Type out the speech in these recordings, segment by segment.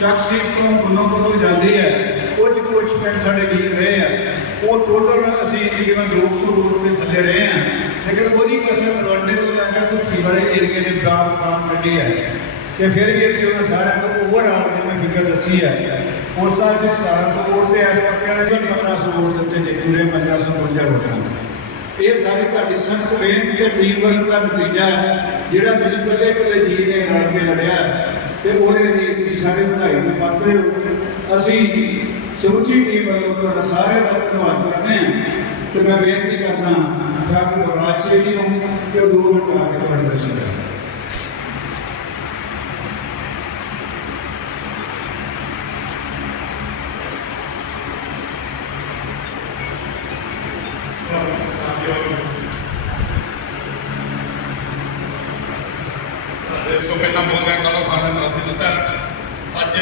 ਚੱਕ ਸੀਟ ਤੋਂ ਗੁੰਨੋਪੁਰ ਤੋਂ ਜਾਂਦੀ ਹੈ। ਕੁਝ ਕੁਝ ਪਿੰਡ ਸਾਡੇ ਠੀਕ ਰਹੇ ਆ। ਉਹ ਟੋਟਲ ਅਸੀਂ ਤਕਰੀਬਨ 200 ਰੋਡ ਦੇ ਥੱਲੇ ਰਹੇ ਆ। ਲੇਕਿਨ ਉਹਦੀ ਕਸਰ ਰਵਾਂਡੇ ਤੋਂ ਲੈ ਕੇ ਤੁਸੀਂ ਵਾਲੇ ਏਰੀਏ ਦੇ ਬਰਾਬਰ ਕੰਮ ਕੱਢੀ ਹੈ। ਤੇ ਫਿਰ ਵੀ ਅਸੀਂ ਉਹਨਾਂ ਸਾਰਿਆਂ ਨੂੰ ਓਵਰਆਲ ਜਿਵੇਂ ਫਿਕਰ ਦੱਸੀ ਹੈ। ਉਸ ਦਾ ਅਸੀਂ 1700 ਵੋਟ ਤੇ ਇਸ ਪਾਸੇ ਵਾਲੇ ਵੀ 1500 ਵੋਟ ਦਿੱਤੇ ਨੇ ਪੂਰੇ 1552 ਵੋਟਾਂ ਇਹ ਸਾਰੀ ਤੁਹਾਡੀ ਸਖਤ ਮਿਹਨਤ ਤੇ ਟੀਮ ਵਰਕ ਦਾ ਨਤੀਜਾ ਹੈ, ਜਿਹੜਾ ਤੁਸੀਂ ਇਕੱਲੇ ਇਕੱਲੇ ਜੀ ਨੇ ਰਲ ਕੇ ਲੜਿਆ ਤੇ ਉਹਦੇ ਲਈ ਤੁਸੀਂ ਸਾਰੇ ਵਧਾਈ ਦੇ ਪਾਤਰ ਹੋ ਅਸੀਂ ਸਮੁੱਚੀ ਟੀਮ ਵੱਲੋਂ ਤੁਹਾਡਾ ਸਾਰਿਆਂ ਦਾ ਧੰਨਵਾਦ ਕਰਦੇ ਹਾਂ ਤੇ ਮੈਂ ਬੇਨਤੀ ਕਰਦਾ ਡਾਕਟਰ ਰਾਜ ਸਿੰਘ ਜੀ ਨੂੰ ਕਿ ਉਹ ਦੋ ਮਿੰਟ ਆ ਕੇ ਤੁਹਾਡੇ ਦਰਸ਼ਨ ਕਰਨ ਇਸ ਤੋਂ ਪਹਿਲਾਂ ਬੋਲਦਿਆਂ ਕਾਲਾ ਸਾਡਾ ਦੱਸ ਹੀ ਦਿੱਤਾ ਅੱਜ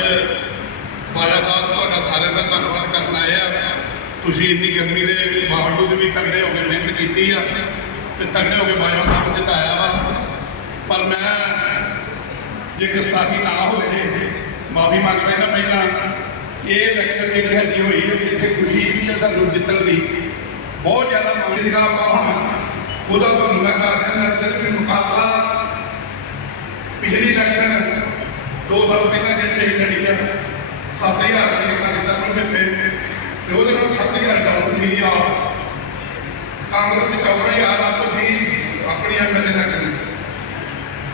ਮਾਇਆ ਸਾਹਿਬ ਤੁਹਾਡਾ ਸਾਰਿਆਂ ਦਾ ਧੰਨਵਾਦ ਕਰਨ ਆਏ ਆ ਤੁਸੀਂ ਇੰਨੀ ਗਰਮੀ ਦੇ ਬਾਵਜੂਦ ਵੀ ਤਗੜੇ ਹੋ ਕੇ ਮਿਹਨਤ ਕੀਤੀ ਆ ਤੇ ਤਗੜੇ ਹੋ ਕੇ ਬਾਜਵਾ ਸਾਹਿਬ ਜਿਤਾਇਆ ਵਾ। ਪਰ ਮੈਂ ਜੇ ਗੁਸਤਾਖੀ ਨਾ ਹੋਵੇ, ਮਾਫੀ ਮੰਗ ਲੈਣਾ ਪਹਿਲਾਂ, ਇਹ ਇਲੈਕਸ਼ਨ ਜਿਹੜੀ ਸਾਡੀ ਹੋਈ ਹੈ ਜਿੱਥੇ ਖੁਸ਼ੀ ਵੀ ਹੈ ਸਾਨੂੰ ਜਿੱਤਣ ਦੀ, ਬਹੁਤ ਜ਼ਿਆਦਾ ਮੰਗ ਦੀ ਗੱਲ ਉਹਦਾ ਤੁਹਾਨੂੰ ਮੈਂ ਕਰ ਦਿੰਦਾ ਸਿਰਫ ਮੁਕਾਬਲਾ ਪਿਛਲੀ ਇਲੈਕਸ਼ਨ 2 ਸਾਲ ਪਹਿਲਾਂ ਜਿਹੜੀ ਲੜੀ ਆ 7000 ਦੀ ਅਕਾਲੀ ਦਲ ਨੂੰ ਜਿੱਤੇ ਤੇ ਉਹਦੇ ਨਾਲ 7000 ਡਾਊਨ ਸੀ ਆ ਕਾਂਗਰਸ 14000 ਆਪ ਸੀ, ਆਪਣੀ ਐਮਐਲਏ ਇਲੈਕਸ਼ਨ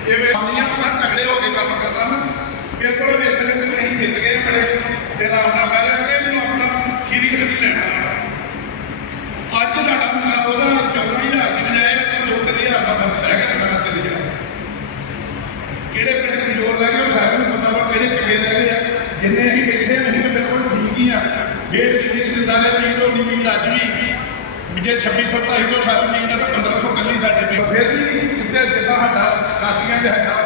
ਇਹ ਵੇ ਆਨੀਆਂ ਮੈਂ ਤਗੜੇ ਹੋ ਕੇ ਕੰਮ ਕਰਦਾ ਨਾ ਮੇਰੇ ਕੋਲ ਇਸ ਤਰ੍ਹਾਂ ਨਹੀਂ ਜਿੱਤ ਗਏ ਬੜੇ ਤੇਰਾ ਆਪਣਾ ਮੈਂ ਲੱਗੇ ਮੈਨੂੰ ਆਪਣਾ ਸੀਰੀਅਸ ਨਹੀਂ ਲੈਣਾ ਅੱਜ ਸਾਡਾ ਮੁਕਾਬਲਾ ਉਹਦਾ 14000 ਦੀ ਬਜਾਏ ਦੋ ਤਿੰਨ ਹਜ਼ਾਰ ਦਾ ਫ਼ਰਕ ਰਹਿ ਗਿਆ ਸਾਡਾ ਤਿੰਨ ਹਜ਼ਾਰ ਕਿਹੜੇ ਪਿੰਡ ਦੇ ਜੋਰ ਲੱਗੇ ਸਾਰਿਆਂ ਨੂੰ ਪਤਾ ਵਾ ਕਿਹੜੇ ਚੰਗੇ ਲੱਗੇ ਆ। ਜਿੰਨੇ ਅਸੀਂ ਬੈਠੇ ਅਸੀਂ ਤਾਂ ਬਿਲਕੁਲ ਠੀਕ ਹੀ ਆ। ਡੇਢ ਜਿੰਨੀ ਕੁ ਦਿੰਦਾ ਨੇ ਨੀਂਦ ਹੋਣੀ ਨੀਂਦ ਅੱਜ ਵੀ ਵੀ ਜੇ 26 27 ਤੋਂ ਸਾਡੀ ਨੀਂਦ ਆ ਤਾਂ 1500 ਕੱਲੀ ਸਾਡੇ ਪੇ ਫਿਰ ਵੀ ਜਿੱਤੇ ਜਿੱਦਾਂ ਸਾਡਾ ਕਾਦੀਆਂ ਦੇ ਹੈਗਾ,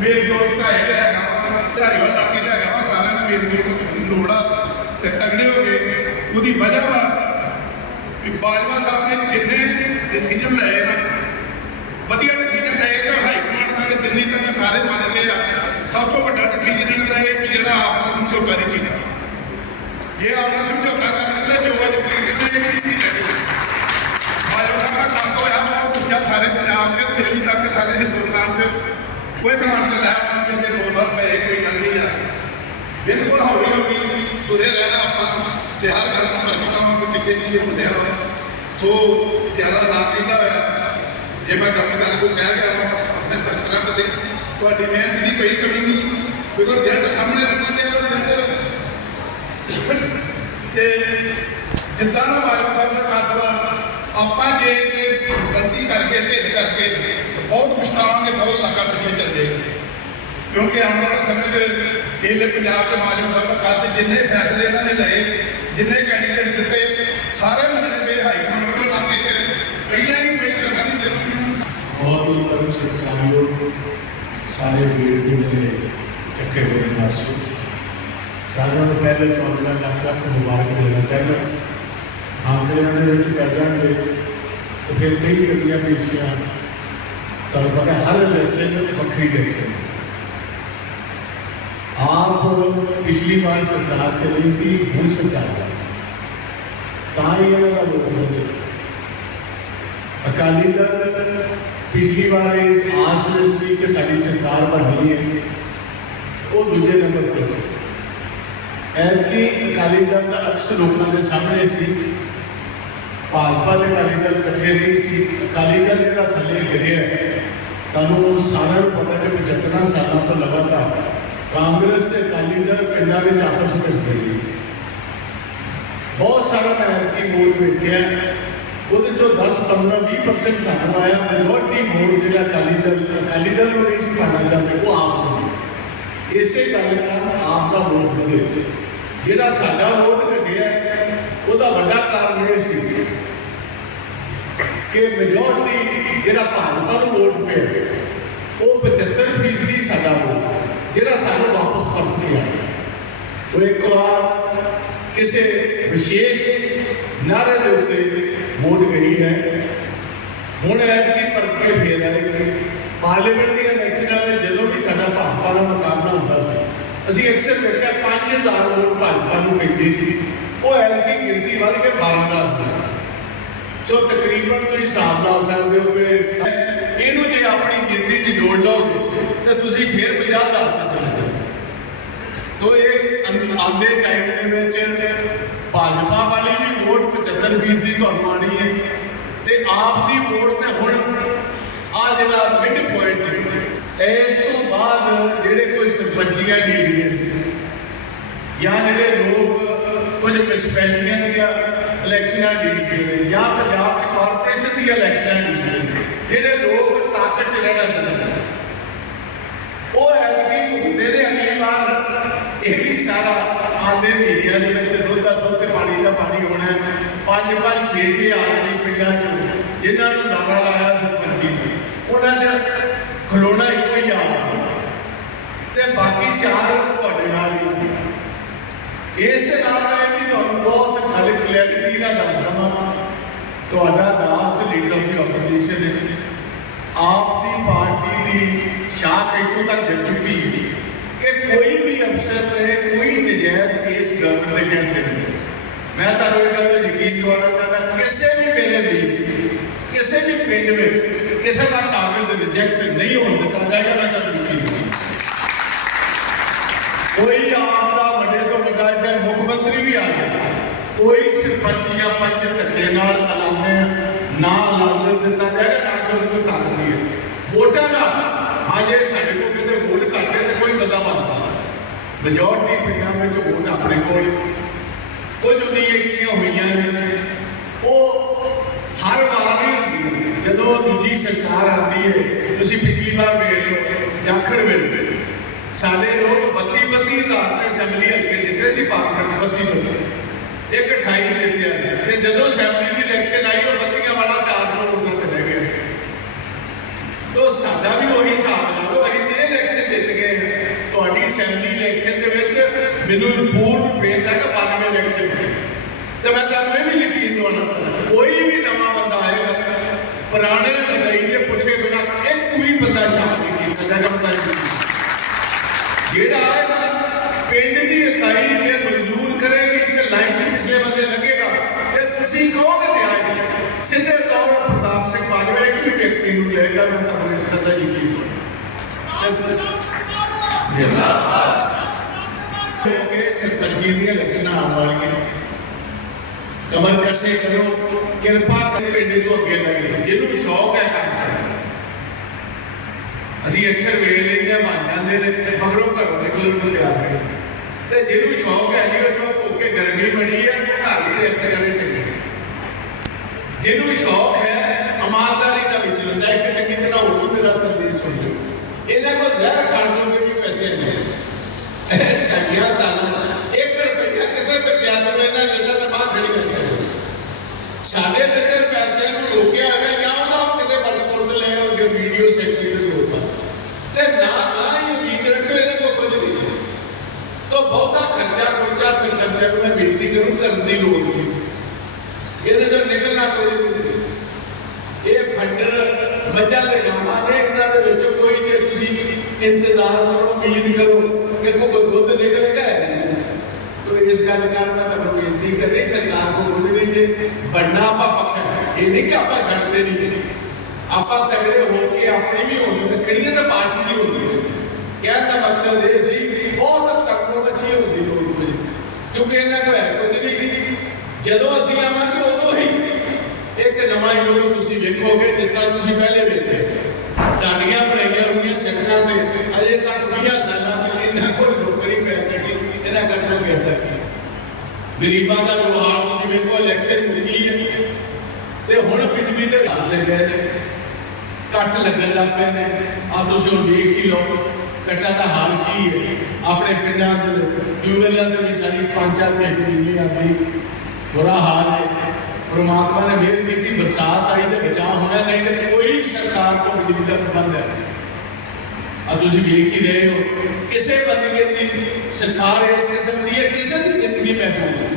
ਮੇਰੀ ਜੋੜ ਢਾਏ ਦੇ ਹੈਗਾ ਵਾ ਧਾਰੀਵਾਲ ਟਾਕੇ ਦੇ ਹੈਗਾ ਸਾਰਿਆਂ ਦਾ ਮੇਰੀ ਜੋੜ ਦੀ ਲੋੜ ਆ। ਤੇ ਤਗੜੇ ਹੋ ਗਏ ਉਹਦੀ ਵਜ੍ਹਾ ਵਾ ਵੀ ਬਾਜਵਾ ਸਾਹਿਬ ਨੇ ਜਿੰਨੇ ਡਿਸੀਜਨ ਲਏ ਨਾ ਵਧੀਆ ਡਿਸੀਜਨ ਲਏ ਤਾਂ ਹਾਈ ਕਮਾਂਡ ਤੱਕ ਦਿੱਲੀ ਤੱਕ ਸਾਰੇ ਮੰਨ ਗਏ ਆ। ਸਭ ਤੋਂ ਵੱਡਾ ਡਿਸੀਜਨ ਇਹਨਾਂ ਦਾ ਇਹ ਕਿ ਜਿਹੜਾ ਆਪਣਾ ਸਮਝੌਤਾ ਨਹੀਂ ਕੀਤਾ। ਜੇ ਆਪਣਾ ਸਮਝੌਤਾ ਕਰ ਲੈਂਦੇ, ਜੋ ਅੱਜ ਬਾਜਵਾ ਸਾਹਿਬ ਦਾ ਕੰਮ ਹੋਇਆ ਬਹੁਤ ਉੱਚਾ ਸਾਰੇ ਪੰਜਾਬ 'ਚ ਦਿੱਲੀ ਤੱਕ ਸਾਰੇ ਹਿੰਦੁਸਤਾਨ 'ਚ ਕੋਈ ਸਮਾਨ ਚਲਾਇਆ ਉਹਨਾਂ ਨੇ ਜੇ 2 ਸਾਲ ਪਏ ਕੋਈ ਗੱਲ ਨਹੀਂ ਆ ਬਿਲਕੁਲ ਹੌਲੀ ਹੌਲੀ ਤੁਰੇ ਰਹਿਣਾ ਆਪਾਂ ਤੇ ਹਰ ਗੱਲ ਨੂੰ ਪਰਖਣਾ ਵਾ ਕਿ ਕਿੱਥੇ ਕੀ ਹੁੰਦਿਆ ਵਾ ਸੋ ਜ਼ਿਆਦਾ ਨਾ ਕਹਿੰਦਾ ਹੋਇਆ ਜੇ ਮੈਂ ਗਲਤ ਗੱਲ ਕੋਈ ਕਹਿ ਗਿਆ ਮੈਂ ਆਪਣੇ ਦਰਤਰਾਂ ਤੇ ਤੁਹਾਡੀ ਮਿਹਨਤ ਦੀ ਕੋਈ ਕਮੀ ਨਹੀਂ ਬਿਕੋਜ਼ ਰਿਜ਼ਲਟ ਸਾਹਮਣੇ ਲੱਗੀ ਤੇ ਰਿਜ਼ਲਟ ਤੇ ਜਿੱਦਾਂ ਨਾ ਬਾਜਵਾ ਸਾਹਿਬ ਦਾ ਕੱਦ ਵਾ ਆਪਾਂ ਜੇ ਇਹ ਗਲਤੀ ਕਰਕੇ, ਢਿੱਲ ਕਰਕੇ ਬਹੁਤ ਪਛਤਾਵਾਂਗੇ ਬਹੁਤ ਲੱਗਾ ਪਿੱਛੇ ਚੱਲੇ। ਕਿਉਂਕਿ ਆਉਣ ਵਾਲੇ ਸਮੇਂ 'ਚ ਇਹਨੇ ਪੰਜਾਬ 'ਚ ਮਾਜਮ ਸਾਹਿਬ ਦਾ ਜਿੰਨੇ ਫੈਸਲੇ ਇਹਨਾਂ ਨੇ ਲਏ, ਜਿੰਨੇ ਕੈਂਡੀਡੇਟ ਦਿੱਤੇ, ਸਾਰੇ ਮੰਨਣੇ ਪਏ ਹਾਈ ਕਮਾਂਡ ਤੋਂ ਲੱਗੇ ਤੇ ਪਹਿਲਾਂ ਹੀ ਕੋਈ ਸਾਡੀ ਜ਼ਰੂਰੀ ਬਹੁਤ ਹੀ ਪਰਮ ਸਤਿਕਾਰਯੋਗ ਸਾਰੇ ਵੀਰ ਜੀ ਮੇਰੇ ਇਕੱਠੇ ਹੋਏ ਵਾਸੀ ਸਾਰਿਆਂ ਨੂੰ ਪਹਿਲੇ ਤੁਹਾਨੂੰ ਮੈਂ ਲੱਖ ਲੱਖ ਮੁਬਾਰਕ ਦੇਣਾ ਚਾਹੁੰਦਾ। ਆਂਕੜਿਆਂ ਦੇ ਵਿੱਚ ਪੈ ਜਾਣਗੇ ਤੇ ਫਿਰ ਕਈ ਗੱਡੀਆਂ ਪੇਸ਼ੀਆਂ ਤੁਹਾਨੂੰ ਪਤਾ ਹਰ ਇਲੈਕਸ਼ਨ ਵੱਖਰੀ ਇਲੈਕਸ਼ਨ ਆਪ ਪਿਛਲੀ ਵਾਰ ਸਰਕਾਰ ਚਲੀ ਸੀ ਹੁਣ ਸਰਕਾਰ ਆਈ ਸੀ। ਤਾਂ ਹੀ ਇਹਨਾਂ ਦਾ ਵੋਟ ਵਧੇ ਅਕਾਲੀ ਦਲ ਪਿਛਲੀ ਵਾਰ ਇਸ ਆਸ ਵਿੱਚ ਸੀ ਕਿ ਸਾਡੀ ਸਰਕਾਰ ਬਣਨੀ ਹੈ ਉਹ ਦੂਜੇ ਨੰਬਰ ਤੇ ਸੀ ਐਤਕੀ ਅਕਾਲੀ ਦਲ ਦਾ ਅਕਸ ਲੋਕਾਂ ਦੇ ਸਾਹਮਣੇ ਸੀ ਭਾਜਪਾ ਤੇ ਅਕਾਲੀ ਦਲ ਇਕੱਠੇ ਨਹੀਂ ਸੀ। ਅਕਾਲੀ ਦਲ ਜਿਹੜਾ ਥੱਲੇ ਗਿਰਿਆ, ਤੁਹਾਨੂੰ ਸਾਰਿਆਂ ਨੂੰ ਪਤਾ ਕਿ 75 ਸਾਲਾਂ ਤੋਂ ਲਗਾਤਾਰ ਕਾਂਗਰਸ ਤੇ ਅਕਾਲੀ ਦਲ ਪਿੰਡਾਂ ਵਿੱਚ ਆਪਸ ਵਿੱਚ ਭਿੜਦੇ ਨੇ। ਬਹੁਤ ਸਾਰਾ ਮੈਂ ਐਤਕੀ ਵੋਟ ਵੇਖਿਆ। ਉਹਦੇ ਚੋਂ 10 15 20% ਸਾਨੂੰ ਆਇਆ। ਮੈਜੋਰਟੀ ਵੋਟ ਜਿਹੜਾ ਅਕਾਲੀ ਦਲ ਅਕਾਲੀ ਦਲ ਨੂੰ ਨਹੀਂ ਸੀ ਪਾਣਾ ਚਾਹੁੰਦੇ, ਉਹ ਆਪ ਨੂੰ। ਇਸੇ ਗੱਲ ਨਾਲ ਆਪ ਦਾ ਵੋਟ ਵਧੇ। ਜਿਹੜਾ ਸਾਡਾ ਵੋਟ ਘਟਿਆ, ਉਹਦਾ ਵੱਡਾ ਕਾਰਨ ਇਹ ਸੀ ਕਿ ਮੈਜੋਰਟੀ ਜਿਹੜਾ ਭਾਜਪਾ ਨੂੰ ਵੋਟ ਪਿਆ ਉਹ 75% ਫੀਸਦੀ ਸਾਡਾ ਵੋਟ, ਜਿਹੜਾ ਸਾਨੂੰ ਵਾਪਸ ਪਰਤ ਗਿਆ ਉਹ ਇੱਕ ਵਾਰ ਕਿਸੇ ਵਿਸ਼ੇਸ਼ ਨਾਰੇ ਦੇ ਉੱਤੇ ਵੋਟ ਗਈ ਹੈ। ਹੁਣ ਐਤਕੀ ਪਰਤ ਕੇ ਫੇਰ ਆਏਗੀ। ਪਾਰਲੀਮੈਂਟ ਦੀਆਂ ਇਲੈਕਸ਼ਨਾਂ ਵਿੱਚ ਜਦੋਂ ਵੀ ਸਾਡਾ ਭਾਜਪਾ ਦਾ ਮੁਕਾਬਲਾ ਹੁੰਦਾ ਸੀ, ਅਸੀਂ ਅਕਸਰ ਵੇਖਿਆ 5000 ਵੋਟ ਭਾਜਪਾ ਨੂੰ ਪੈਂਦੀ ਸੀ। ਉਹ ਐਲਕੀ ਗਿਣਤੀ ਵੱਧ ਕੇ 12000 ਹੋ ਗਈ ਸੋ ਤਕਰੀਬਨ ਤੁਸੀਂ ਹਿਸਾਬ ਲਾ ਸਕਦੇ ਹੋ ਕਿ ਇਹਨੂੰ ਜੇ ਆਪਣੀ ਗਿਣਤੀ 'ਚ ਜੋੜ ਲਓਗੇ, ਤਾਂ ਤੁਸੀਂ ਫਿਰ 50000 ਤੱਕ ਚਲੇ ਜਾਓਗੇ ਤੋ ਇਹ ਆਉਂਦੇ ਟਾਈਮ ਦੇ ਵਿੱਚ ਭਾਜਪਾ ਵਾਲੀ ਵੀ ਵੋਟ 75% ਦੀ ਤੁਹਾਨੂੰ ਆਣੀ ਹੈ, ਤੇ ਆਪ ਦੀ ਵੋਟ ਤੇ ਹੁਣ ਆ ਜਿਹੜਾ ਮਿਡ ਪੁਆਇੰਟ ਹੈ, ਇਸ ਤੋਂ ਬਾਅਦ ਜਿਹੜੇ ਕੋਈ ਸਰਪੰਚੀਆਂ ਡੀਡੀਆਂ ਸੀ ਜਾਂ ਜਿਹੜੇ ਲੋਕ ਕੁਝ ਮਿਸਪੈਲਟੀਆਂ ਦੀਆਂ ਇਲੈਕਸ਼ਨਾਂ ਡੀਕਦੇ ਨੇ ਜਾਂ ਪੰਜਾਬ 'ਚ ਕਾਰਪੋਰੇਸ਼ਨ ਦੀਆਂ ਇਲੈਕਸ਼ਨਾਂ ਡੀਕਦੇ ਨੇ, ਜਿਹੜੇ ਲੋਕ ਤਾਕਤ 'ਚ ਰਹਿਣਾ ਚਾਹੁੰਦੇ ਨੇ। ਉਹ ਐਤਕੀ ਭੁਗਤੇ ਨੇ ਅਗਲੀ ਵਾਰ। ਇਹ ਵੀ ਸਾਰਾ ਆਂਦੇ ਮਹੀਨਿਆਂ ਦੇ ਵਿੱਚ ਦੁੱਧ ਦਾ ਦੁੱਧ ਤੇ ਪਾਣੀ ਦਾ ਪਾਣੀ ਹੋਣਾ ਪੰਜ ਪੰਜ, ਛੇ ਛੇ ਆਦਮੀ ਪਿੰਡਾਂ 'ਚ, ਜਿਨ੍ਹਾਂ ਨੂੰ ਨਾਰਾ ਲਾਇਆ ਸਰਪੰਚੀ ਨੇ। ਉਹਨਾਂ 'ਚ ਖਲੋਣਾ ਇੱਕੋ ਹੀ ਆ। ਤੇ ਬਾਕੀ ਚਾਰ ਤੁਹਾਡੇ ਨਾਲ ਇਸ ਦੇ ਨਾਲ ਮੈਂ ਵੀ ਤੁਹਾਨੂੰ ਬਹੁਤ ਗੱਲ ਕਲੈਰਿਟੀ ਨਾਲ ਦੱਸ ਦਵਾਂ ਤੁਹਾਡਾ ਦਾਸ ਲੀਡਰ ਆਫ ਦੀ ਆਪੋਜੀਸ਼ਨ ਹੈ। ਆਪ ਦੀ ਪਾਰਟੀ ਦੀ ਸ਼ਾਖ ਇੱਥੋਂ ਤੱਕ ਗਿਰ ਚੁੱਕੀ ਕਿ ਕੋਈ ਵੀ ਅਫਸਰ ਤੇ ਕੋਈ ਨਜਾਇਜ਼ ਇਸ ਗਵਰਨਮੈਂਟ ਦੇ ਕਹਿੰਦੇ ਨਹੀਂ। ਮੈਂ ਤੁਹਾਨੂੰ ਇਹ ਗੱਲ 'ਤੇ ਯਕੀਨ ਦਿਵਾਉਣਾ ਚਾਹੁੰਦਾ, ਕਿਸੇ ਵੀ ਮੇਰੇ ਵੀ ਕਿਸੇ ਵੀ ਪਿੰਡ ਵਿੱਚ ਕਿਸੇ ਦਾ ਕਾਗਜ਼ ਰਿਜੈਕਟ ਨਹੀਂ ਹੋਣ ਦਿੱਤਾ ਜਾਏਗਾ, ਮੈਂ ਤੁਹਾਨੂੰ ਯਕੀਨ ਦਿਵਾਉਂਦਾ ਕੋਈ ਆਪ ਦਾ ਵੱਡੇ ਤੋਂ ਵੱਡਾ ਇੱਥੇ ਮੁੱਖ ਮੰਤਰੀ ਵੀ ਆ ਜਾਏ ਕੋਈ ਸਰਪੰਚ ਜਾਂ ਪੰਚ ਧੱਕੇ ਨਾਲ ਐਲਾਨੇ ਨਾ ਐਲਾਨ ਦਿੱਤਾ ਜਾਏਗਾ ਨਾ ਕਰਨ ਤੋਂ ਤਾਕਤ ਹੈ ਵੋਟਾਂ ਦਾ ਅਜੇ ਸਾਡੇ ਕੋਲ ਕਿਤੇ ਵੋਟ ਘੱਟ ਹੈ ਤੇ ਕੋਈ ਬੰਦਾ ਬਣ ਸਕਦਾ ਮੈਜੋਰਟੀ ਪਿੰਡਾਂ ਵਿੱਚ ਵੋਟ ਆਪਣੇ ਕੋਲ ਕੁਝ ਨਹੀਂ ਹੋਈਆਂ ਨੇ। ਉਹ ਹਰ ਵਾਰ ਹੀ ਹੁੰਦੀ ਜਦੋਂ ਦੂਜੀ ਸਰਕਾਰ ਆਉਂਦੀ ਹੈ, ਤੁਸੀਂ ਪਿਛਲੀ ਵਾਰ ਵੇਖ ਲਓ, ਜਾਖੜ ਵੇਲੇ ਸਾਡੇ ਲੋਕ 32 32 ਹਜ਼ਾਰ ਦੇ ਅਸੈਂਬਲੀ ਹਲਕੇ ਜਿੱਤੇ ਸੀ ਪਾਰਲੀਮੈਂਟ 32 32 ਇੱਕ 28 ਜਿੱਤਿਆ ਸੀ। ਤੇ ਜਦੋਂ ਅਸੈਂਬਲੀ ਦੀ ਇਲੈਕਸ਼ਨ ਆਈ, ਉਹ ਬੱਤੀਆਂ ਵਾਲਾ 400 ਵੋਟਾਂ ਤੇ ਰਹਿ ਗਿਆ ਤੋ ਸਾਡਾ ਵੀ ਉਹੀ ਹਿਸਾਬ ਲਾ ਲਓ, ਅਸੀਂ ਤੇ ਇਲੈਕਸ਼ਨ ਜਿੱਤ ਗਏ ਤੁਹਾਡੀ ਅਸੈਂਬਲੀ ਇਲੈਕਸ਼ਨ ਦੇ ਵਿੱਚ ਮੈਨੂੰ ਪੂਰਨ ਫੇਥ ਹੈ ਕਿ 92 ਇਲੈਕਸ਼ਨ ਤੇ ਮੈਂ ਤੁਹਾਨੂੰ ਇਹ ਵੀ ਯਕੀਨ ਦਿਵਾਉਣਾ ਕੋਈ ਵੀ ਨਵਾਂ ਬੰਦਾ ਆਏਗਾ, ਪੁਰਾਣੇ ਮਦਈ ਦੇ ਪੁੱਛੇ ਬਿਨਾ ਇੱਕ ਵੀ ਬੰਦਾ ਸ਼ਾਮਲ ਨਹੀਂ ਕੀਤਾ ਜਾਏਗਾ ਪਤਾ ਨਹੀਂ ਜਿਹੜਾ ਆਏਗਾ ਪਿੰਡ ਦੀ ਇਕਾਈ ਜੇ ਮਨਜ਼ੂਰ ਕਰੇਗੀ ਤੇ ਲਾਈਨ 'ਚ ਪਿਛਲੇ ਬੰਦੇ ਲੱਗੇਗਾ ਤੇ ਤੁਸੀਂ ਕਹੋਗੇ ਤੇ ਆਏ ਸਿੱਧੇ ਤੌਰ ਤੇ ਪ੍ਰਤਾਪ ਸਿੰਘ ਬਾਜਵਾ ਇੱਕ ਵੀ ਵਿਅਕਤੀ ਨੂੰ ਲਏਗਾ ਮੈਂ ਤੁਹਾਨੂੰ ਇਸ ਸਰਪੰਚੀ ਦੀਆਂ ਇਲੈਕਸ਼ਨਾਂ ਆਉਣ ਵਾਲੀਆਂ ਕਮਰ ਕਸੇ ਕਰੋ, ਕਿਰਪਾ ਕਰ ਪਿੰਡ ਚੋਂ ਅੱਗੇ ਲੱਗੋ ਜਿਹਨੂੰ ਸ਼ੌਕ ਹੈ ਅਸੀਂ ਅਕਸਰ ਵੇਲੇ ਲੈਂਦੇ ਬਣ ਜਾਂਦੇ ਨੇ ਮਗਰੋਂ ਘਰੋਂ ਨਿਕਲਣ ਨੂੰ ਤਿਆਰ ਨਹੀਂ ਤੇ ਜਿਹਨੂੰ ਸ਼ੌਕ ਹੈ ਨਹੀਂ ਉਹ ਚੋਂ ਭੁੱਖ ਗਰਮੀ ਬੜੀ ਹੈ ਉਹ ਘਰ ਹੀ ਰੈਸਟ ਕਰੇ ਚੰਗੇ। ਜਿਹਨੂੰ ਸ਼ੌਕ ਹੈ ਇਮਾਨਦਾਰੀ ਨਾਲ ਵਿਚਰਨ ਦਾ ਇੱਕ ਚੰਗੀ ਤਰ੍ਹਾਂ ਹੋਰ ਮੇਰਾ ਸੰਦੇਸ਼ ਸੁਣ ਲਿਓ ਇਹਨਾਂ ਕੋਲ ਜ਼ਹਿਰ ਖਾਣ ਜੋਗੇ ਵੀ ਪੈਸੇ ਨਹੀਂ ਟਾਈਆਂ ਸਾਲਾਂ, ਇੱਕ ਰੁਪਈਆ ਕਿਸੇ ਬੱਚਿਆਂ ਨੂੰ ਇਹਨਾਂ ਦਿੱਤਾ ਤਾਂ ਬਾਹਰ ਖੜੀ ਕਰਦੇ। ਸਾਡੇ ਦਿੱਤੇ ਪੈਸੇ ਨੂੰ ਰੋਕਿਆ ਹੋਇਆ ਜਾਂ ਉਹਨਾਂ ਕਿਤੇ ਬਰਕੋਟ ਲੈ ਆਉਣਗੇ ਵੀਡੀਓ ਸੈਕਟਰੀ ਦੇ ਲੋਕਾਂ ਤੇ ਨਾ ਨਾ ਹੀ ਉਮੀਦ ਰੱਖੋ ਇਹਨਾਂ ਕੋਲ ਕੁਝ ਨਹੀਂ ਤਾਂ ਬਹੁਤਾ ਖਰਚਾ ਖਰਚਾ ਸਰਕੰਜਾਂ ਨੂੰ ਮੈਂ ਬੇਨਤੀ ਕਰੂੰ, ਕਰਨ ਦੀ ਲੋੜ ਨਹੀਂ। ਇਹਦੇ ਚੋਂ ਨਿਕਲਣਾ ਕੋਈ ਨਹੀਂ। ਫੰਡਰ ਮੱਝਾਂ ਦੇ ਗਾਵਾਂ ਨੇ ਇਹਨਾਂ ਦੇ ਵਿੱਚ ਕੋਈ ਜੇ ਤੁਸੀਂ ਇੰਤਜ਼ਾਰ ਕਰੋ ਉਮੀਦ ਕਰੋ ਕਿ ਕੋਈ ਦੁੱਧ ਨਿਕਲੇਗਾ ਤੋ ਇਸ ਗੱਲ ਕਾਰਨ ਮੈਂ ਤੁਹਾਨੂੰ ਬੇਨਤੀ ਕਰ ਰਹੀ ਸਰਕਾਰ ਨੂੰ ਕੁਝ ਨਹੀਂ ਜੇ ਬਣਨਾ ਆਪਾਂ ਪੱਕਾ ਹੈ ਇਹ ਨਹੀਂ ਕਿ ਆਪਾਂ ਛੱਡਦੇ ਨਹੀਂ ਆਪਾਂ ਤਗੜੇ ਹੋ ਕੇ ਆਪਣੀ ਵੀ ਹੋਣੀ ਰੱਖਣੀ ਹੈ ਤੇ ਪਾਰਟੀ ਦੀ ਹੋਣੀ ਹੈ ਕਹਿਣ ਦਾ ਮਕਸਦ ਇਹ ਸੀ ਬਹੁਤ ਤਕੜੋ ਮੱਛੀ ਹੁੰਦੀ ਲੋੜ ਕੁਝ ਕਿਉਂਕਿ ਇਹਨਾਂ ਕੋਲ ਹੈ ਕੁਝ ਨਹੀਂ ਜਦੋਂ ਅਸੀਂ ਆਵਾਂਗੇ ਉਦੋਂ ਹੀ ਇੱਕ ਨਵਾਂ ਤੁਸੀਂ ਵੇਖੋਗੇ ਜਿਸ ਤਰ੍ਹਾਂ ਤੁਸੀਂ ਪਹਿਲੇ ਵੇਖੇ। ਸਾਡੀਆਂ ਬਣਾਈਆਂ ਹੋਈਆਂ ਸੜਕਾਂ ਤੇ ਅਜੇ ਤੱਕ 20 ਸਾਲਾਂ ਚ ਇਹਨਾਂ ਕੋਲ ਨੌਕਰੀ ਪੈ ਸਕੀ, ਇਹਨਾਂ ਕਰਨਾ ਬਿਹਤਰ ਕੀ ਗਰੀਬਾਂ ਦਾ ਜੋ ਤੁਸੀਂ ਵੇਖੋ ਇਲੈਕਸ਼ਨ ਮੁੱਕੀ ਹੈ। ਤੇ ਹੁਣ ਬਿਜਲੀ ਦੇ ਬਿੱਲ ਲੱਗੇ ਨੇ। ਕੱਟ ਲੱਗਣ ਲੱਗ ਪਏ ਨੇ। ਆ ਤੁਸੀਂ ਹੁਣ ਵੇਖ ਹੀ ਲਓ, ਕੱਟਾਂ ਦਾ ਹਾਲ ਕੀ ਹੈ। ਆਪਣੇ ਪਿੰਡਾਂ ਦੇ ਵਿੱਚ ਟਿਊਬਵੈੱਲਾਂ ਤੇ ਵੀ ਸਾਡੀ ਪੰਜ ਚਾਰ ਬਿਜਲੀ ਆਉਂਦੀ। ਬੁਰਾ ਹਾਲ ਹੈ। ਪ੍ਰਮਾਤਮਾ ਨੇ ਮਿਹਰ ਕੀਤੀ, ਬਰਸਾਤ ਆਈ ਤੇ ਬਚਾਅ ਹੋਇਆ, ਨਹੀਂ ਤੇ ਕੋਈ ਸਰਕਾਰ ਕੋਲ ਬਿਜਲੀ ਦਾ ਪ੍ਰਬੰਧ ਹੈ ਆ ਤੁਸੀਂ ਵੇਖ ਹੀ ਰਹੇ ਹੋ, ਕਿਸੇ ਬੰਦੇ ਦੀ ਸਰਕਾਰ ਇਸ ਕਿਸਮ ਦੀ ਹੈ, ਕਿਸੇ ਦੀ ਜ਼ਿੰਦਗੀ ਮਹਿਫੂਜ਼ ਹੈ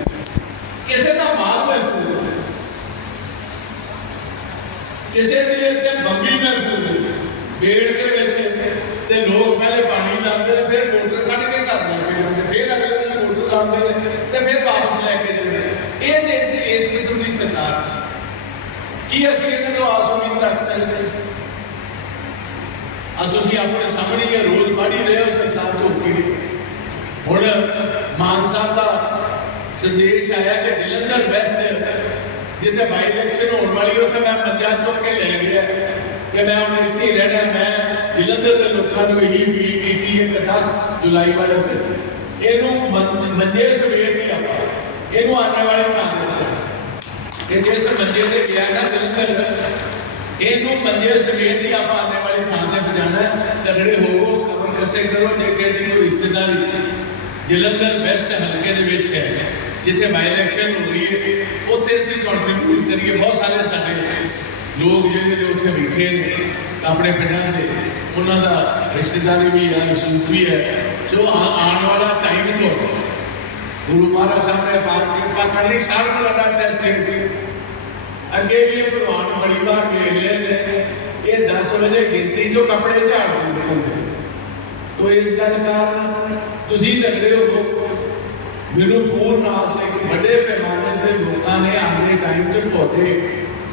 ਕਿਸੇ ਦਾ ਮਾਲ ਮਹਿਫੂਜ਼ ਹੈ ਕਿਸੇ ਦੀ ਇੱਥੇ ਬੰਬੀ ਮਹਿਫੂਜ਼ ਹੈ ਬੇੜ ਦੇ ਵਿੱਚ ਤੇ ਲੋਕ ਪਹਿਲੇ ਪਾਣੀ ਲਾਉਂਦੇ ਨੇ, ਫਿਰ ਮੋਟਰ ਕੱਢ ਕੇ ਘਰ ਲਾ ਕੇ ਜਾਂਦੇ ਫਿਰ ਅਗਰ ਮੋਟਰ ਲਾਉਂਦੇ ਨੇ ਤੇ ਫਿਰ ਵਾਪਸ ਲੈ ਕੇ ਜਾਂਦੇ ਇਹ ਤੇ ਸਰਕਾਰ ਕੀ ਅਸੀਂ ਇਹਨਾਂ ਤੋਂ ਆਸ ਉਮੀਦ ਰੱਖ ਸਕਦੇ? ਆ ਤੁਸੀਂ ਆਪਣੇ ਸਾਹਮਣੇ ਇਹ ਰੋਜ਼ ਪੜ੍ਹ ਰਹੇ ਹੋ ਸਰਕਾਰ ਤੋਂ ਕੀ ਹੁਣ ਮਾਨ ਸਾਹਿਬ ਦਾ ਸੰਦੇਸ਼ ਆਇਆ ਕਿ ਜਲੰਧਰ ਵੈਸਟ ਜਿੱਥੇ ਬਾਈ ਇਲੈਕਸ਼ਨ ਹੋਣ ਵਾਲੀ, ਉੱਥੇ ਮੈਂ ਪੰਜਾਬ ਚੁੱਕ ਕੇ ਲੈ ਗਿਆ ਕਿ ਮੈਂ ਹੁਣ ਇੱਥੇ ਹੀ ਰਹਿਣਾ। ਮੈਂ ਜਲੰਧਰ ਦੇ ਲੋਕਾਂ ਨੂੰ ਇਹੀ ਅਪੀਲ ਕੀਤੀ ਹੈ ਕਿ 10 ਜੁਲਾਈ ਵਾਲੇ ਦਿਨ ਇਹਨੂੰ ਮੰਜੇ ਸਵੇਰ ਦੀ ਆਪਾਂ, ਇਹਨੂੰ ਆਉਣੇ ਵਾਲੇ ਥਾਂ ਦੇ ਕਿ ਜਿਸ ਮੰਜੇ ਤੇ ਗਿਆ ਨਾ ਜਲੰਧਰ ਇਹਨੂੰ ਮੰਜੇ ਸਮੇਤ ਹੀ ਆਪਾਂ ਆਉਣੇ ਵਾਲੀ ਥਾਂ ਤੇ ਪਹੁੰਚਾਉਣਾ ਤਗੜੇ ਹੋਵੋ ਕਬਰ ਕਸੇ ਕਰੋ, ਜੇ ਕਿਸੇ ਕੋਈ ਰਿਸ਼ਤੇਦਾਰੀ ਜਲੰਧਰ ਵੈਸਟ ਹਲਕੇ ਦੇ ਵਿੱਚ ਹੈ, ਜਿੱਥੇ ਬਾਈ ਇਲੈਕਸ਼ਨ ਹੋ ਰਹੀ ਹੈ, ਉੱਥੇ ਅਸੀਂ ਕੰਟਰੀਬਿਊਟ ਕਰੀਏ। ਬਹੁਤ ਸਾਰੇ ਸਾਡੇ ਲੋਕ ਜਿਹੜੇ ਨੇ ਉੱਥੇ ਬੈਠੇ ਨੇ, ਆਪਣੇ ਪਿੰਡਾਂ ਦੇ, ਉਹਨਾਂ ਦਾ ਰਿਸ਼ਤੇਦਾਰੀ ਵੀ ਹੈ ਰਸੂਖ ਵੀ ਹੈ। ਜੋ ਆ- ਆਉਣ ਵਾਲਾ ਟਾਈਮ ਤੋਂ ਗੁਰੂ ਮਹਾਰਾਜ ਸਾਹਿਬ ਨੇ ਬਾਤ ਕਿਰਪਾ ਕਰਨੀ ਸਾਰਿਆਂ ਨੂੰ ਵੱਡਾ ਟੈਸਟ ਸੀ। ਅੱਗੇ ਵੀ ਇਹ ਭਗਵਾਨ ਬੜੀ ਵਾਰ ਵੇਖ ਲਏ ਨੇ। ਇਹ 10 ਵਜੇ ਗਿਣਤੀ ਜੋ ਕੱਪੜੇ ਝਾੜਦੇ ਨਿਕਲਦੇ ਤੋ ਇਸ ਗੱਲ ਕਾਰਨ ਤੁਸੀਂ ਤਕੜੇ ਹੋ। ਮੈਨੂੰ ਪੂਰਨ ਆਸ ਹੈ ਕਿ ਵੱਡੇ ਪੈਮਾਨੇ ਤੇ ਲੋਕਾਂ ਨੇ ਆਉਂਦੇ ਟਾਈਮ ਤੇ ਤੁਹਾਡੇ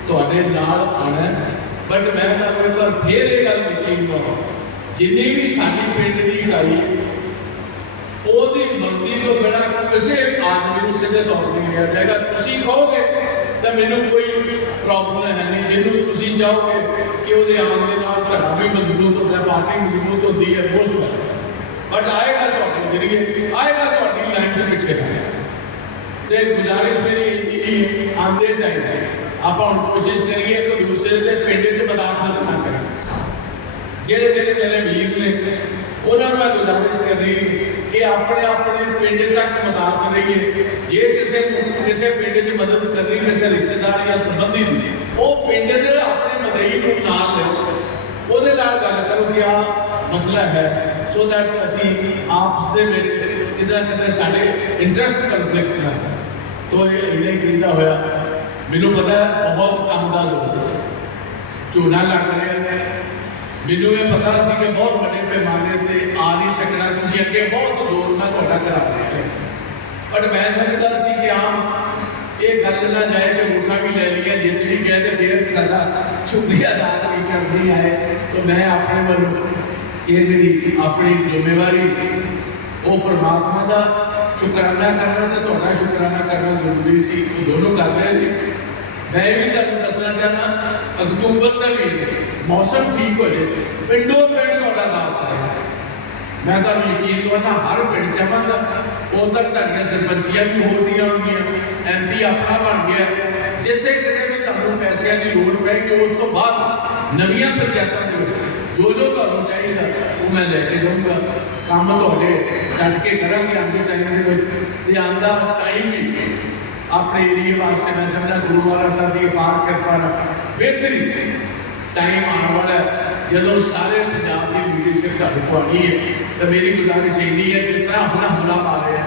ਤੁਹਾਡੇ ਨਾਲ ਆਉਣਾ ਬਟ ਮੈਂ ਤੁਹਾਨੂੰ ਇੱਕ ਵਾਰ ਫੇਰ ਇਹ ਗੱਲ ਕਹੂੰਗਾ ਜਿੰਨੀ ਵੀ ਸਾਡੀ ਪਿੰਡ ਦੀ ਇਕਾਈ ਉਹਦੀ ਮਰਜ਼ੀ ਤੋਂ ਬਿਨਾਂ ਕਿਸੇ ਆਦਮੀ ਨੂੰ ਸਿੱਧੇ ਤੌਰ ਨਹੀਂ ਲਿਆ ਜਾਏਗਾ। ਤੁਸੀਂ ਕਹੋਗੇ ਤਾਂ ਮੈਨੂੰ ਕੋਈ ਪ੍ਰੋਬਲਮ ਹੈ ਨਹੀਂ। ਜਿਹਨੂੰ ਤੁਸੀਂ ਚਾਹੋਗੇ ਕਿ ਉਹਦੇ ਆਉਣ ਦੇ ਨਾਲ ਘਰਾਂ ਵੀ ਮਜ਼ਬੂਤ ਹੁੰਦਾ ਹੈ ਪਾਰਟੀ ਮਜ਼ਬੂਤ ਹੁੰਦੀ ਹੈ ਮੋਸਟ ਵੈਲਕਮ ਬਟ ਆਏਗਾ ਤੁਹਾਡੇ ਜਰੀਏ, ਆਏਗਾ ਤੁਹਾਡੀ ਲਾਈਨ ਦੇ ਪਿੱਛੇ। ਨਾ ਤੇ ਗੁਜ਼ਾਰਿਸ਼ ਮੇਰੀ ਇੰਨੀ ਵੀ ਆਂਦੇ ਟਾਈਮ ਆਪਾਂ ਹੁਣ ਕੋਸ਼ਿਸ਼ ਕਰੀਏ ਕਿ ਦੂਸਰੇ ਦੇ ਪਿੰਡ 'ਚ ਮਦਾਖਲਤ ਨਾ ਕਰੀਏ। ਜਿਹੜੇ ਜਿਹੜੇ ਮੇਰੇ ਵੀਰ ਨੇ, ਉਹਨਾਂ ਨੂੰ ਮੈਂ ਗੁਜ਼ਾਰਿਸ਼ ਕਰ ਰਹੀ ਕਿ ਆਪਣੇ ਆਪਣੇ ਪਿੰਡ ਤੱਕ ਮਦਦ ਰਹੀਏ ਜੇ ਕਿਸੇ ਨੂੰ ਕਿਸੇ ਪਿੰਡ 'ਚ ਮਦਦ ਕਰਨੀ ਕਿਸੇ ਰਿਸ਼ਤੇਦਾਰ ਜਾਂ ਸੰਬੰਧੀ ਦੀ ਉਹ ਪਿੰਡ ਦੇ ਆਪਣੇ ਮਦਈ ਨੂੰ ਨਾਲ ਲਿਓ। ਉਹਦੇ ਨਾਲ ਗੱਲ ਕਰੋ ਕਿ ਆ ਮਸਲਾ ਹੈ। ਸੋ ਦੈਟ ਅਸੀਂ ਆਪਸ ਦੇ ਵਿੱਚ ਕਿਤੇ ਨਾ ਕਿਤੇ ਸਾਡੇ ਇੰਟਰਸਟ ਕਨਫਲਿਕਟ ਨਾ ਕਰੇ ਤੋ ਇਹ ਇਹਨੇ ਕਹਿੰਦਾ ਹੋਇਆ। ਮੈਨੂੰ ਪਤਾ ਬਹੁਤ ਕੰਮ ਦਾ ਲੋਕ ਝੋਨਾ ਲੱਗ ਰਿਹਾ। ਮੈਨੂੰ ਇਹ ਪਤਾ ਸੀ ਕਿ ਬਹੁਤ ਵੱਡੇ ਪੈਮਾਨੇ ਤੇ ਆ ਨਹੀਂ ਸਕਣਾ, ਤੁਸੀਂ ਅੱਗੇ ਬਹੁਤ ਜ਼ੋਰ ਨਾਲ ਤੁਹਾਡਾ ਕਰਾ ਰਹੇ ਬਟ ਮੈਂ ਸਮਝਦਾ ਸੀ ਕਿ ਆਮ ਇਹ ਗੱਲ ਨਾ ਜਾਏ ਕਿ ਵੋਟਾਂ ਵੀ ਲੈ ਲਈਆਂ ਜਿੱਤ ਵੀ ਗਏ ਤੇ ਫਿਰ ਸਾਡਾ ਸ਼ੁਕਰੀਆ ਅਦਾ ਵੀ ਕਰਨੀ ਹੈ ਤਾਂ ਮੈਂ ਆਪਣੇ ਵੱਲੋਂ ਇਹ ਜਿਹੜੀ ਆਪਣੀ ਜ਼ਿੰਮੇਵਾਰੀ, ਉਹ ਪਰਮਾਤਮਾ ਦਾ ਸ਼ੁਕਰਾਨਾ ਕਰਨਾ ਤੇ ਤੁਹਾਡਾ ਸ਼ੁਕਰਾਨਾ ਕਰਨਾ ਜ਼ਰੂਰੀ ਸੀ। ਉਹ ਦੋਨੋਂ ਕਰ ਰਹੇ ਸੀ। ਮੈਂ ਇਹ ਵੀ ਤੁਹਾਨੂੰ ਦੱਸਣਾ ਚਾਹਨਾ ਅਕਤੂਬਰ ਦੇ ਮਹੀਨੇ, ਮੌਸਮ ਠੀਕ ਹੋ ਜੇ ਪਿੰਡੋਂ ਪਿੰਡ ਤੁਹਾਡਾ ਦਾਸ ਹੈ। ਮੈਂ ਤੁਹਾਨੂੰ ਯਕੀਨ ਕਰਨਾ ਹਰ ਪਿੰਡ ਚਾਹਾਂਗਾ ਉਦੋਂ ਤੱਕ ਤੁਹਾਡੀਆਂ ਸਰਪੰਚੀਆਂ ਵੀ ਹੋਣਗੀਆਂ ਹੋਣਗੀਆਂ ਐਮਪੀ ਆਪਣਾ ਬਣ ਗਿਆ। ਜਿੱਥੇ ਜਿੱਥੇ ਵੀ ਤੁਹਾਨੂੰ ਪੈਸਿਆਂ ਦੀ ਲੋੜ ਪੈਗੀ, ਉਸ ਤੋਂ ਬਾਅਦ ਨਵੀਆਂ ਪੰਚਾਇਤਾਂ ਦੇ ਵਿੱਚ ਜੋ ਜੋ ਤੁਹਾਨੂੰ ਚਾਹੀਦਾ, ਉਹ ਮੈਂ ਲੈ ਕੇ ਜਾਊਂਗਾ। ਕੰਮ ਤੁਹਾਡੇ ਡਟ ਕੇ ਕਰਾਂਗੇ ਆਉਂਦੇ ਟਾਈਮ ਦੇ ਵਿੱਚ। ਤੇ ਆਂਦਾ ਟਾਈਮ ਵੀ ਆਪਣੇ ਏਰੀਏ ਵਾਸਤੇ ਮੈਂ ਸਮਝਦਾ ਗੁਰੂ ਮਹਾਰਾਜ ਸਾਹਿਬ ਦੀ ਅਪਾਰ ਕਿਰਪਾ ਨਾਲ ਬਿਹਤਰੀ ਟਾਈਮ ਆਉਣ ਵਾਲਾ ਹੈ ਜਦੋਂ ਸਾਰੇ ਪੰਜਾਬ ਦੀ ਲੀਡਰਸ਼ਿਪ ਤੁਹਾਡੇ ਕੋਲ ਆਉਣੀ ਹੈ ਤਾਂ ਮੇਰੀ ਗੁਜ਼ਾਰਿਸ਼ ਇੰਨੀ ਹੈ ਜਿਸ ਤਰ੍ਹਾਂ ਹੁਣ ਹਮਲਾ ਪਾ ਰਹੇ ਆ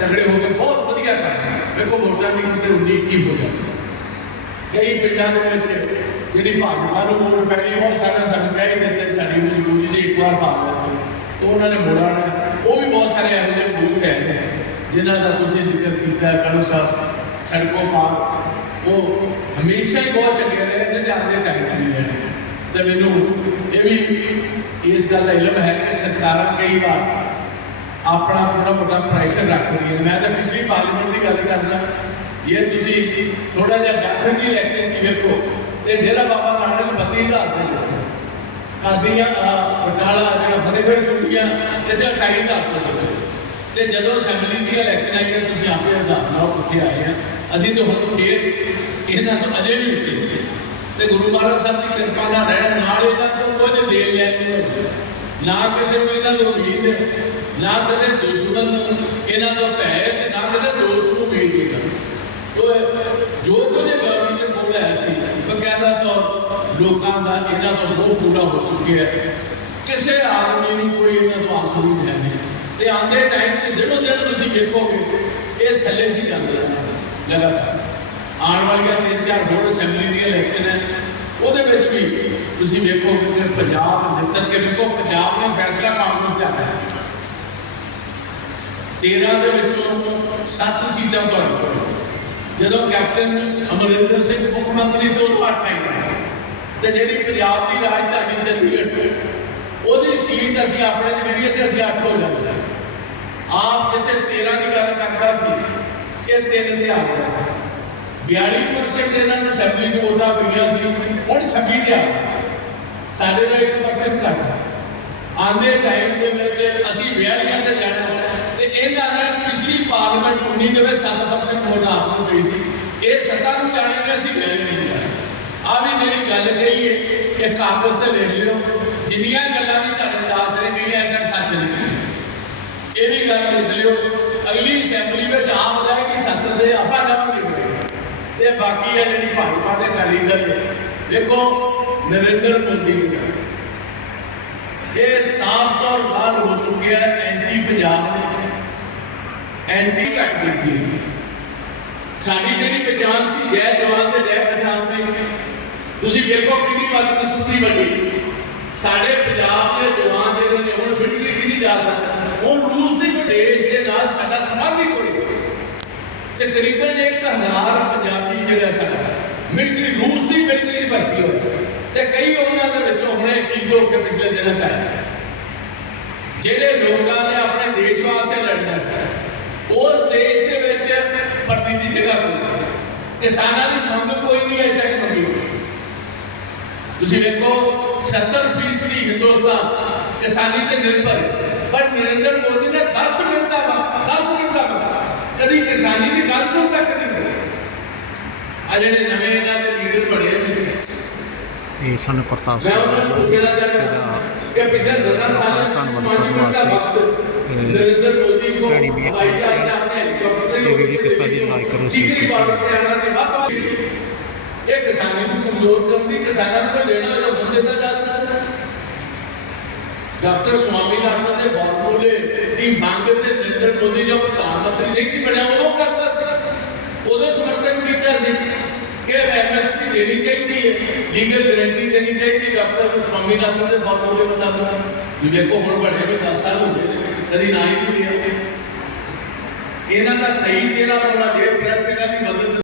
ਤਗੜੇ ਹੋ ਕੇ ਬਹੁਤ ਵਧੀਆ ਕਰ ਰਹੇ ਆ। ਵੇਖੋ ਵੋਟਾਂ ਦੀ ਕਿਤੇ ਉਨੀ ਕੀ ਹੋ ਜਾਂਦੀ ਕਈ ਪਿੰਡਾਂ ਦੇ ਵਿੱਚ ਜਿਹੜੀ ਭਾਜਪਾ ਨੂੰ ਵੋਟ ਪੈਣੀ ਬਹੁਤ ਸਾਰਾ ਸਾਨੂੰ ਕਹਿ ਹੀ ਦਿੱਤੇ ਸਾਡੀ ਮਜਬੂਰੀ ਜੇ ਇੱਕ ਵਾਰ ਪਾ ਲਓ ਤਾਂ ਉਹਨਾਂ ਨੇ ਮੋੜਾਣਾ ਉਹ ਵੀ ਬਹੁਤ ਸਾਰੇ ਇਹੋ ਜਿਹੇ ਬੂਥ ਹੈ ਜਿਨ੍ਹਾਂ ਦਾ ਤੁਸੀਂ ਜ਼ਿਕਰ ਕੀਤਾ ਹੈ ਕਾਲੂ ਸਾਹਿਬ ਸੜਕੋਂ ਪਾਰ ਉਹ ਹਮੇਸ਼ਾ ਹੀ ਬਹੁਤ ਚੰਗੇ ਰਹੇ ਨੇ ਜਾਂ ਦੇ ਟਾਈਮ 'ਚ ਨਹੀਂ ਰਹੇ ਤੇ ਮੈਨੂੰ ਇਹ ਵੀ ਇਸ ਗੱਲ ਦਾ ਇਲਮ ਹੈ ਕਿ ਸਰਕਾਰਾਂ ਕਈ ਵਾਰ ਆਪਣਾ ਥੋੜਾ ਵੱਡਾ ਪ੍ਰੈਸ਼ਰ ਰੱਖ ਰਹੀਆਂ ਨੇ। ਮੈਂ ਤਾਂ ਪਿਛਲੀ ਪਾਰਲੀਮੈਂਟ ਦੀ ਗੱਲ ਕਰਦਾ ਜੇ ਤੁਸੀਂ ਥੋੜਾ ਜਿਹਾ ਜਾਖੜ ਦੀ ਇਲੈਕਸ਼ਨ 'ਚ ਵੇਖੋ ਤੇ ਡੇਰਾ ਬਾਬਾ ਨਾਨਕ 32000 ਦੇ ਲੋਕ ਕਾਦੀਆਂ ਬਟਾਲਾ ਜਿਹੜਾ ਫਤਿਹਗੜ੍ਹ ਚੁੰਗੀਆਂ ਇੱਥੇ 28000 ਤੋਂ ਤੇ ਜਦੋਂ ਅਸੈਂਬਲੀ ਦੀ ਇਲੈਕਸ਼ਨ ਆਈ ਤਾਂ ਤੁਸੀਂ ਆਪੇ ਹਿਸਾਬ ਨਾਲ ਉੱਠੇ ਆਏ ਆ। ਅਸੀਂ ਤਾਂ ਹੁਣ ਫੇਰ ਇਹਨਾਂ ਤੋਂ ਅਜੇ ਵੀ ਉੱਤੇ ਤੇ ਗੁਰੂ ਮਹਾਰਾਜ ਸਾਹਿਬ ਦੀ ਕਿਰਪਾ ਨਾਲ ਰਹਿਣ ਨਾਲ ਇਹਨਾਂ ਤੋਂ ਕੁਝ ਦੇ ਲੈਣ ਨਾ ਕਿਸੇ ਨੂੰ ਇਹਨਾਂ ਤੋਂ ਉਮੀਦ ਹੈ, ਨਾ ਕਿਸੇ ਦੁਸ਼ਮਣ ਨੂੰ ਇਹਨਾਂ ਤੋਂ ਭੈ ਤੇ ਨਾ ਕਿਸੇ ਦੋਸਤ ਨੂੰ ਉਮੀਦ ਹੈ ਤੋ ਜੋ ਕੁਝ ਗਵਰਨਮੈਂਟ ਨੇ ਬੋਲਿਆ ਸੀ ਬਕਾਇਦਾ ਤੌਰ ਲੋਕਾਂ ਦਾ ਇਹਨਾਂ ਤੋਂ ਮੋਹ ਪੂਰਾ ਹੋ ਚੁੱਕਿਆ ਹੈ। ਕਿਸੇ ਆਦਮੀ ਨੂੰ ਕੋਈ ਇਹਨਾਂ ਤੋਂ ਆਸ ਨਹੀਂ ਹੈ। ਤੇ ਆਉਂਦੇ ਟਾਈਮ 'ਚ ਦਿਨੋਂ ਦਿਨ ਤੁਸੀਂ ਵੇਖੋਗੇ ਇਹ ਥੱਲੇ ਵੀ ਜਾਂਦੇ ਆ ਲਗਾਤਾਰ ਆਉਣ ਵਾਲੀਆਂ ਤਿੰਨ ਚਾਰ ਹੋਰ ਅਸੈਂਬਲੀ ਦੀਆਂ ਇਲੈਕਸ਼ਨ ਹੈ ਉਹਦੇ ਵਿੱਚ ਵੀ ਤੁਸੀਂ ਵੇਖੋਗੇ ਕਿ ਪੰਜਾਬ ਨਿੱਤਰ ਕੇ ਵੇਖੋ ਪੰਜਾਬ ਨੇ ਫੈਸਲਾ ਕਾਂਗਰਸ ਦੇ ਹੱਥ 'ਚ ਕੀਤਾ। 13 ਦੇ ਵਿੱਚੋਂ 7 ਸੀਟਾਂ ਤੁਹਾਡੇ ਕੋਲ ਜਦੋਂ ਕੈਪਟਨ ਅਮਰਿੰਦਰ ਸਿੰਘ ਮੁੱਖ ਮੰਤਰੀ ਸੀ ਉਹ 8 ਆਈਆਂ ਸੀ ਤੇ ਜਿਹੜੀ ਪੰਜਾਬ ਦੀ ਰਾਜਧਾਨੀ ਚੰਡੀਗੜ੍ਹ ਉਹਦੀ ਸੀਟ ਅਸੀਂ ਆਪਣੇ ਜਿਹੜੀ ਤੇ ਅਸੀਂ 8 ਹੋ ਜਾਂਦੇ ਆਪ ਜਿੱਥੇ 13 ਦੀ ਗੱਲ ਕਰਦਾ ਸੀ ਇਹ ਤਿੰਨ ਤੇ ਆ ਗਿਆ। 42% ਇਹਨਾਂ ਨੂੰ ਅਸੈਂਬਲੀ 'ਚ ਵੋਟਾਂ ਪਈਆਂ ਸੀ, ਹੁਣ 26 ਤੇ ਆ ਸਾਡੇ ਨਾਲ 1% ਘੱਟ। ਆਂਦੇ ਟਾਈਮ ਦੇ ਵਿੱਚ ਅਸੀਂ 42 ਤੇ ਜਾਣਾ ਤੇ ਇਹਨਾਂ ਨੇ ਪਿਛਲੀ ਪਾਰਲੀਮੈਂਟ 19 ਦੇ ਵਿੱਚ 7% ਵੋਟ ਆਪ ਨੂੰ ਪਈ ਸੀ। ਇਹ ਸੱਤਾ ਨੂੰ ਜਾਣੇ ਨੇ ਅਸੀਂ 42 ਨਹੀਂ। ਆ ਵੀ ਜਿਹੜੀ ਗੱਲ ਕਹੀ ਹੈ ਇਹ ਕਾਗਜ਼ ਤੇ ਲਿਖ ਲਿਓ, ਜਿੰਨੀਆਂ ਗੱਲਾਂ ਵੀ ਤੁਹਾਡੇ ਦੱਸ ਰਹੇ ਕਹੀਆਂ ਇਹ ਤੱਕ ਸੱਚ ਨਹੀਂ ਇਹ ਵੀ ਗੱਲ ਲਿਖ ਲਿਓ। ਅਗਲੀ ਅਸੈਂਬਲੀ ਵਿੱਚ ਆਪ ਜਾਏਗੀ ਸੱਤ ਦੇ ਆਪਾਂ ਜਾਵਾਂਗੇ ਤੇ ਬਾਕੀ ਹੈ ਜਿਹੜੀ ਭਾਜਪਾ ਦੇ ਅਕਾਲੀ ਦਲ ਦੇਖੋ, ਨਰਿੰਦਰ ਮੋਦੀ ਦੀ ਇਹ ਸਾਫ਼ ਤੌਰ ਜ਼ਾਹਰ ਹੋ ਚੁੱਕਿਆ ਹੈ ਐਂਟੀ ਪੰਜਾਬ ਐਂਟੀ ਘੱਟ ਕੀਤੀ। ਸਾਡੀ ਜਿਹੜੀ ਪਛਾਣ ਸੀ ਜੈ ਜਵਾਨ ਤੇ ਜੈ ਕਿਸਾਨ ਦੀ। ਤੁਸੀਂ ਵੇਖੋ ਕਿੰਨੀ ਬਦਕਿਸਮਤੀ ਵੱਡੀ। ਸਾਡੇ ਪੰਜਾਬ ਦੇ ਜਵਾਨ ਜਿਹੜੇ ਨੇ, ਹੁਣ ਮਿਲਟਰੀ 'ਚ ਨਹੀਂ ਜਾ ਸਕਦੇ ਉਹ ਰੂਸ ਦੀ ਦੇਸ਼ ਦੇ ਨਾਲ ਸਾਡਾ ਸੰਬੰਧ ਹੀ ਕੋਈ ਨਹੀਂ। ਤਕਰੀਬਨ 1000 ਪੰਜਾਬੀ ਜਿਹੜਾ ਸਾਡਾ, ਮਿਲਟਰੀ, ਰੂਸ ਦੀ ਮਿਲਟਰੀ 'ਚ ਭਰਤੀ ਹੋਇਆ ਤੇ ਕਈ ਉਹਨਾਂ ਦੇ ਵਿੱਚੋਂ ਹੁਣੇ ਸ਼ਹੀਦ ਹੋ ਕੇ ਪਿਛਲੇ ਦਿਨਾਂ 'ਚ ਆਏ ਜਿਹੜੇ ਲੋਕਾਂ ਨੇ ਆਪਣੇ ਦੇਸ਼ ਵਾਸਤੇ ਲੜਨਾ ਸੀ, ਉਸ ਦੇਸ਼ ਦੇ ਵਿੱਚ ਭਰਤੀ ਦੀ ਜਗ੍ਹਾ ਕੋਈ ਨਹੀਂ। ਕਿਸਾਨਾਂ ਦੀ ਮੰਗ ਕੋਈ ਨਹੀਂ ਅਜੇ ਤੱਕ ਮੰਗੀ ਤੁਸੀਂ ਵੇਖੋ 70% ਦੀ ਹਿੰਦੁਸਤਾਨ ਕਿਸਾਨੀ ਤੇ ਨਿਰਭਰ। ਹੈ ਪਰ ਨਰਿੰਦਰ ਮੋਦੀ ਨੇ 10 ਮਿੰਟ ਦਾ ਵਕਤ 10 ਮਿੰਟ ਦਾ ਵਕਤ ਕਦੀ ਕਿਸਾਨੀ ਦੀ ਗੱਲ ਸੁਣ ਤੱਕ ਨਹੀਂ ਆ ਜਿਹੜੇ ਨਵੇਂ ਇਹਨਾਂ ਦੇ ਲੀਡਰ ਬਣੇ ਨੇ ਇਹ ਸਾਨੂੰ ਪ੍ਰਤਾਪ ਮੈਂ ਉਹਨਾਂ ਨੂੰ ਸਿੰਘ ਪੁੱਛਣਾ ਚਾਹੁੰਦਾ ਕਿ ਪਿਛਲੇ 10 ਸਾਲਾਂ ਧੰਨਵਾਦ ਪੰਜ ਮਿੰਟ ਦਾ ਵਕਤ ਨਰਿੰਦਰ ਮੋਦੀ ਕੋ ਹਵਾਈ ਜਹਾਜ਼ ਤੇ ਆਪਣੇ ਹੈਲੀਕਾਪਟਰ ਇਹ ਵੀਡੀਓ ਕਿਸ ਤਰ੍ਹਾਂ ਦੀ like ਕਰੋ, ਤੇ ਸੀ ਤੋਂ। ਇਹ ਕਿਸਾਨੀ ਨੂੰ ਕਮਜ਼ੋਰ ਕਰਨ ਦੀ ਕਿਸਾਨਾਂ ਨੂੰ ਕੋਈ ਲੈਣਾ ਹੁਣ ਦਿੱਤਾ ਜਾ ਸਕਦਾ ਡਾਕਟਰ ਸਵਾਮੀਨਾਥਨ ਦੇ ਬਾਪੂਲੇ ਦੀ ਮੰਗ ਤੇ ਨਰਿੰਦਰ ਮੋਦੀ ਜੋ ਪ੍ਰਧਾਨ ਮੰਤਰੀ ਨਹੀਂ ਸੀ ਬਣਿਆ ਉਦੋਂ ਕਰਦਾ ਸੀ। ਉਦੋਂ ਸਮਰਥਨ ਕੀਤਾ ਸੀ ਕਿ ਐਮਐਸਪੀ ਦੇਣੀ ਚਾਹੀਦੀ ਹੈ ਲੀਗਲ ਗਾਰੰਟੀ ਦੇਣੀ ਚਾਹੀਦੀ ਡਾਕਟਰ ਸਵਾਮੀਨਾਥਨ ਦੇ ਬਾਪੂਲੇ ਮੁਤਾਬਕ। ਵੀ ਹੁਣ ਬੜੇ ਵੀ 10 ਸਾਲ ਹੋ ਗਏ ਨੇ, ਕਦੀ ਨਾ ਹੀ ਨਹੀਂ ਲਿਆ ਇਹਨਾਂ ਦਾ ਸਹੀ ਚਿਹਰਾ ਪੂਰਾ ਜੇ ਪ੍ਰੈਸ ਇਹਨਾਂ ਦੀ ਮਦਦ